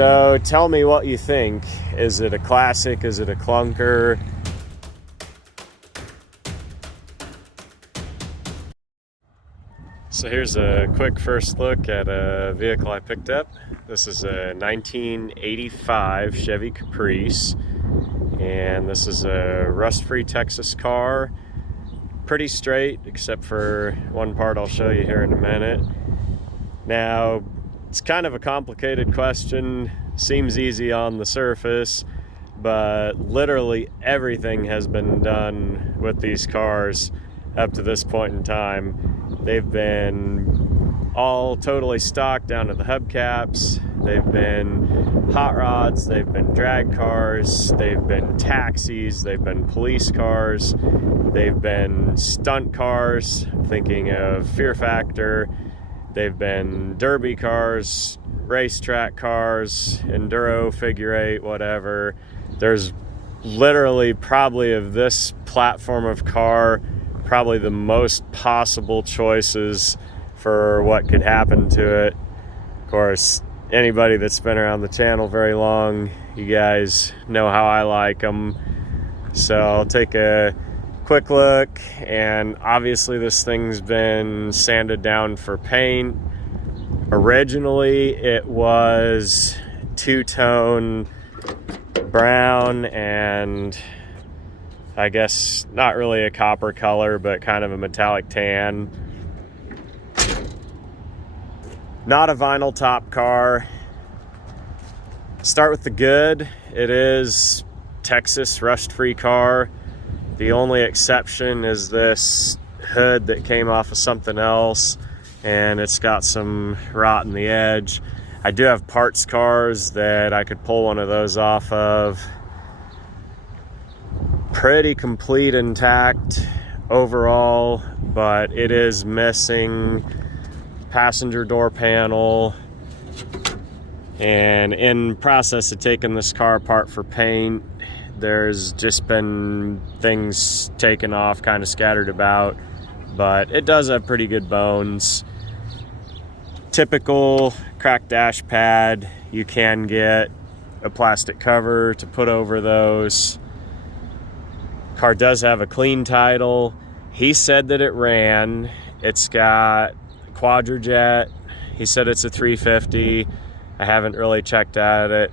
So tell me what you think. Is it a classic? Is it a clunker? So here's a quick first look at a vehicle I picked up. This is a 1985 Chevy Caprice, and this is a rust-free Texas car. Pretty straight, except for one part I'll show you here in a minute. Now, it's kind of a complicated question. Seems easy on the surface, but literally everything has been done with these cars up to this point in time. They've been all totally stock down to the hubcaps. They've been hot rods, they've been drag cars, they've been taxis, they've been police cars, they've been stunt cars, thinking of Fear Factor. They've been derby cars, racetrack cars, enduro, figure eight, whatever. There's literally probably of this platform of car, probably the most possible choices for what could happen to it. Of course, anybody that's been around the channel very long, you guys know how I like them. So I'll take a quick look, and obviously this thing's been sanded down for paint. Originally it was two-tone brown and I guess not really a copper color, but kind of a metallic tan. Not a vinyl top car. Start with the good. It is Texas rust-free car. The only exception is this hood that came off of something else, and it's got some rot in the edge. I do have parts cars that I could pull one of those off of. Pretty complete intact overall, but it is missing passenger door panel, and in process of taking this car apart for paint, there's just been things taken off, kind of scattered about, but it does have pretty good bones. Typical cracked dash pad. You can get a plastic cover to put over those. Car does have a clean title. He said that it ran. It's got Quadrajet. He said it's a 350. I haven't really checked at it.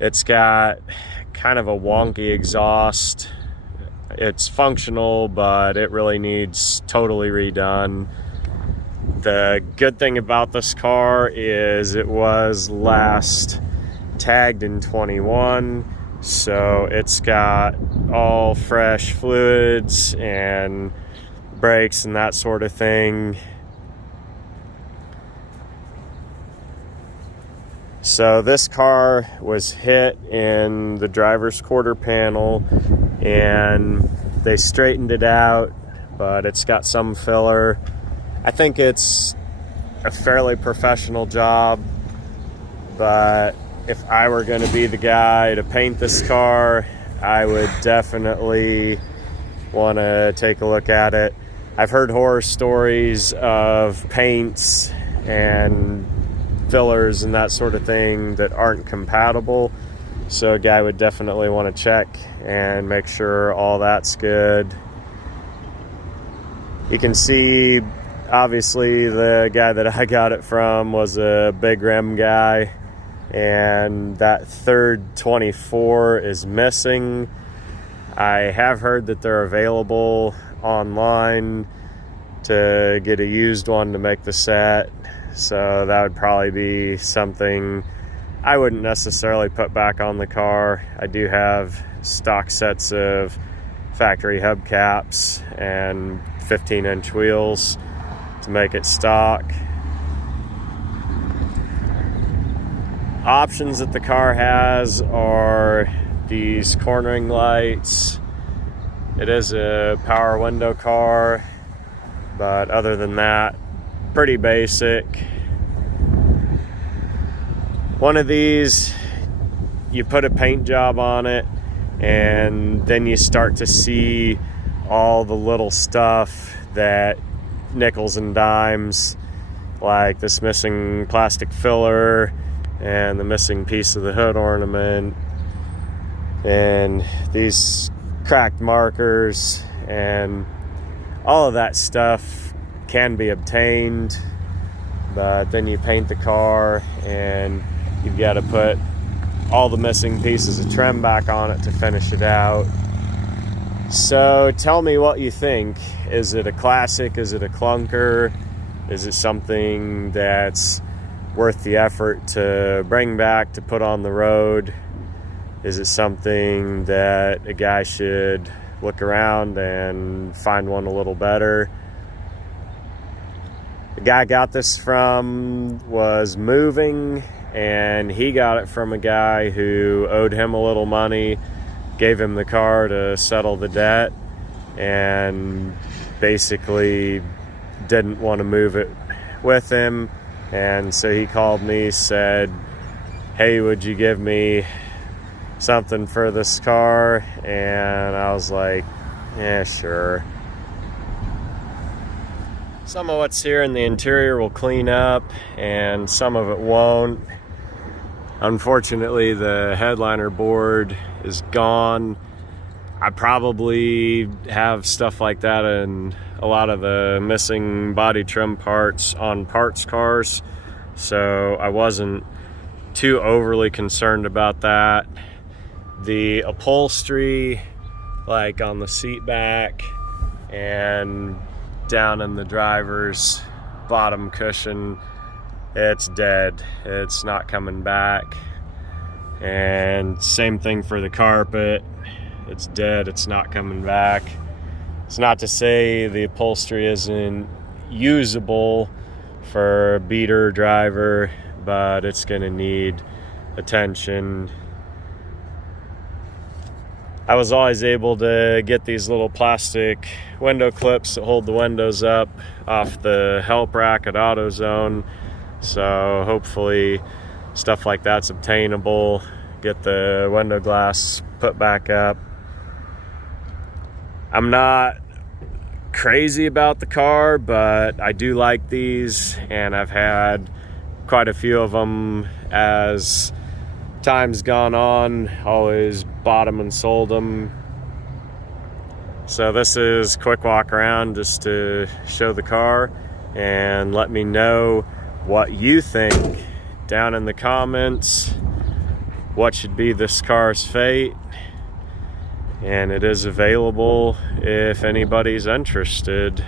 It's got kind of a wonky exhaust. It's functional, but it really needs totally redone. The good thing about this car is it was last tagged in 21. So it's got all fresh fluids and brakes and that sort of thing. So this car was hit in the driver's quarter panel, and they straightened it out, but it's got some filler. I think it's a fairly professional job, but if I were going to be the guy to paint this car, I would definitely want to take a look at it. I've heard horror stories of paints and fillers and that sort of thing that aren't compatible, so a guy would definitely want to check and make sure all that's good. You can see, obviously, the guy that I got it from was a big rim guy, and that third 24 is missing. I have heard that they're available online to get a used one to make the set, so that would probably be something I wouldn't necessarily put back on the car. I do have stock sets of factory hubcaps and 15-inch wheels to make it stock. Options that the car has are these cornering lights. It is a power window car, but other than that, pretty basic. One of these, you put a paint job on it, and then you start to see all the little stuff that nickels and dimes, like this missing plastic filler and the missing piece of the hood ornament and these cracked markers, and all of that stuff can be obtained, but then you paint the car and you've got to put all the missing pieces of trim back on it to finish it out. So tell me what you think. Is it a classic? Is it a clunker? Is it something that's worth the effort to bring back, to put on the road? Is it something that a guy should look around and find one a little better? The guy I got this from was moving, and he got it from a guy who owed him a little money, gave him the car to settle the debt, and basically didn't want to move it with him. And so he called me, said, hey, would you give me something for this car? And I was like, yeah, sure. Some of what's here in the interior will clean up and some of it won't. Unfortunately, the headliner board is gone. I probably have stuff like that in a lot of the missing body trim parts on parts cars, so I wasn't too overly concerned about that. The upholstery, like on the seat back and down in the driver's bottom cushion, it's dead. It's not coming back. And same thing for the carpet. It's dead. It's not coming back. It's not to say the upholstery isn't usable for a beater driver, but it's going to need attention. I was always able to get these little plastic window clips that hold the windows up off the help rack at AutoZone, so hopefully stuff like that's obtainable. Get the window glass put back up. I'm not crazy about the car, but I do like these, and I've had quite a few of them as time's gone on. Always bought them and sold them. So this is a quick walk around just to show the car, and let me know what you think down in the comments. What should be this car's fate? And it is available if anybody's interested.